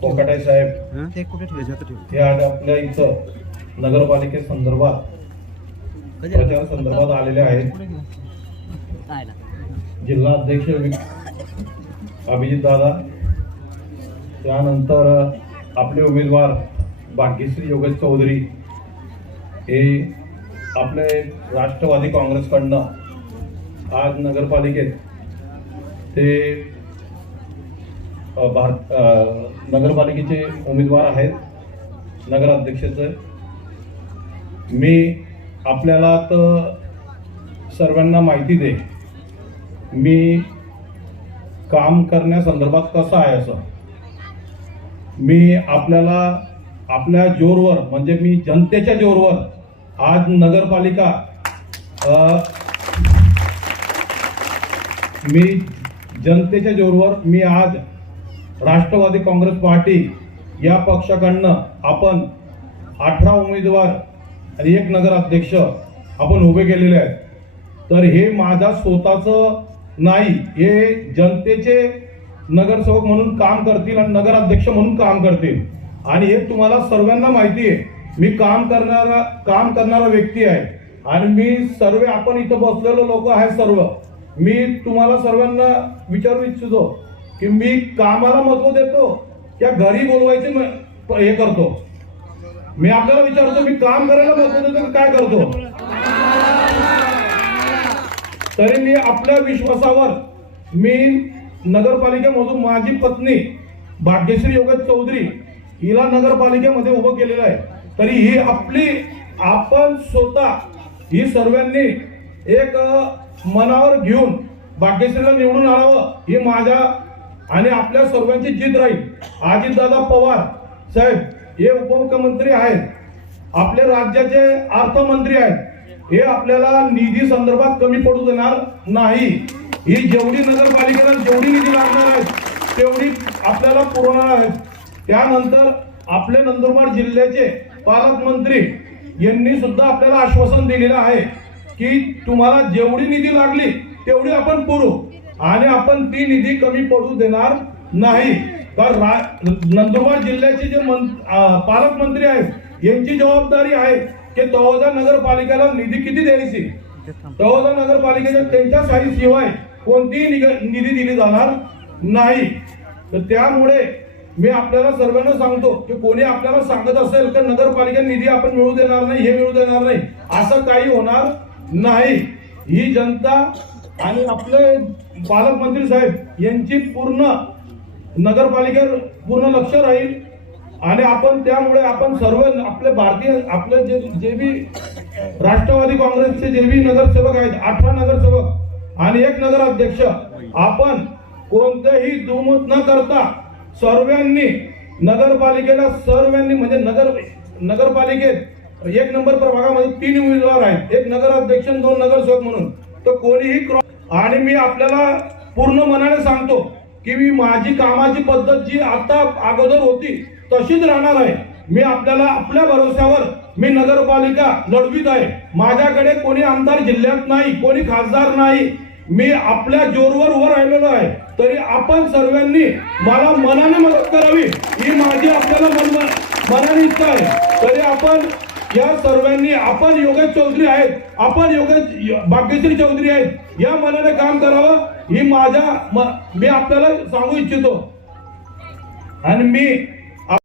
कोकाटे साहेब. हे? आज आपल्या इथं नगरपालिकेसंदर्भात प्रचार संदर्भात आलेले आहेत. जिल्हा अध्यक्ष अभिजित दादा. त्यानंतर आपले उमेदवार भाग्यश्री योगेश चौधरी. हे आपले राष्ट्रवादी काँग्रेसकडनं आज नगरपालिकेत ते भारत नगरपालिकेचे उमेदवार आहेत. नगराध्यक्षाचे. मी आपल्याला तर सर्वांना माहिती दे. मी काम करण्यासंदर्भात कसं आहे असं? मी आपल्याला आपल्या जोरवर म्हणजे मी जनतेच्या जोरवर आज नगरपालिका मी जनतेच्या जोरवर मी आज राष्ट्रवादी काँग्रेस पार्टी या पक्षाकडनं आपण अठरा उमेदवार आणि एक नगराध्यक्ष आपण उभे केलेले आहेत. तर हे माझा स्वतःचं नाही हे जनतेचे नगरसेवक म्हणून काम करतील आणि नगराध्यक्ष म्हणून काम करतील. आणि हे तुम्हाला सर्वांना माहिती आहे मी काम करणारा काम करणारा व्यक्ती आहे. आणि मी सर्व आपण इथं बसलेलो लोक आहे सर्व. मी तुम्हाला सर्वांना विचारू इच्छितो की मी कामाला महत्त्व देतो या घरी बोलवायचे हे करतो. मी आपल्याला विचारतो मी काम करायला महत्त्व देतो काय करतो? तरी मी आपल्या विश्वासावर मी नगरपालिकेमधून माझी पत्नी भाग्यश्री योगेश चौधरी हिला नगरपालिकेमध्ये उभं केलेलं आहे. तरी ही आपली आपण स्वतः ही सर्वांनी एक मनावर घेऊन भाग्यश्रीला निवडून आणावं ही माझ्या आणि आपल्या सर्वांची जीत राहील. अजितदादा पवार साहेब हे उपमुख्यमंत्री आहेत. आपले राज्याचे अर्थमंत्री आहेत. हे आपल्याला निधी संदर्भात कमी पडू देणार नाही. ही जेवढी नगरपालिकेला जेवढी निधी लागणार आहे तेवढी आपल्याला पुरवणार आहे. त्यानंतर आपले नंदुरबार जिल्ह्याचे पालकमंत्री यांनी सुद्धा आपल्याला आश्वासन दिलेलं आहे की तुम्हाला जेवढी निधी लागली तेवढी आपण पुरू आणि आपण ती निधी कमी पडू देणार नाही. तर नंदुरबार जिल्ह्याचे जे मं- पालकमंत्री आहेत यांची जबाबदारी आहे की तळोदा नगरपालिकेला निधी किती द्यायची? तळोदा नगरपालिकेच्या त्यांच्या साई शिवाय कोणतीही निधी दिली जाणार नाही. तर त्यामुळे मी आपल्याला सर्वांना सांगतो की कोणी आपल्याला सांगत असेल की नगरपालिका निधी आपण मिळू देणार नाही हे मिळू देणार नाही असं काही होणार नाही. ही जनता आणि आपले पालकमंत्री साहेब यांची पूर्ण नगरपालिकेवर पूर्ण लक्ष राहील. आणि आपण त्यामुळे आपण सर्व आपले भारतीय आपले जे जे बी राष्ट्रवादी काँग्रेसचे जे बी नगरसेवक आहेत अठरा नगरसेवक आणि एक नगराध्यक्ष आपण कोणतेही दुमत न करता सर्वांनी नगरपालिकेला सर्वांनी म्हणजे नगर नगरपालिकेत एक नंबर प्रभागामध्ये तीन उमेदवार आहेत. एक नगराध्यक्ष दोन नगरसेवक म्हणून. तर कोणीही क्रॉस आणि मी आपल्याला पूर्ण मनाने सांगतो की मी माझी कामाची पद्धत जी आता अगोदर होती तशीच राहणार आहे. मी आपल्याला आपल्या भरोश्यावर मी नगरपालिका लढवीत आहे. माझ्याकडे कोणी आमदार जिल्ह्यात नाही कोणी खासदार नाही. मी आपल्या जोरवर उभं राहिलेलो आहे. तरी आपण सर्वांनी मला मनाने मदत करावी ही माझी आपल्याला मन मनाने इच्छा आहे. तरी आपण या सर्वांनी आपण योगेश चौधरी आहेत आपण योगेश भाग्यश्री चौधरी आहेत या मनाने काम करावं ही माझ्या म- मी आपल्याला सांगू इच्छितो. आणि मी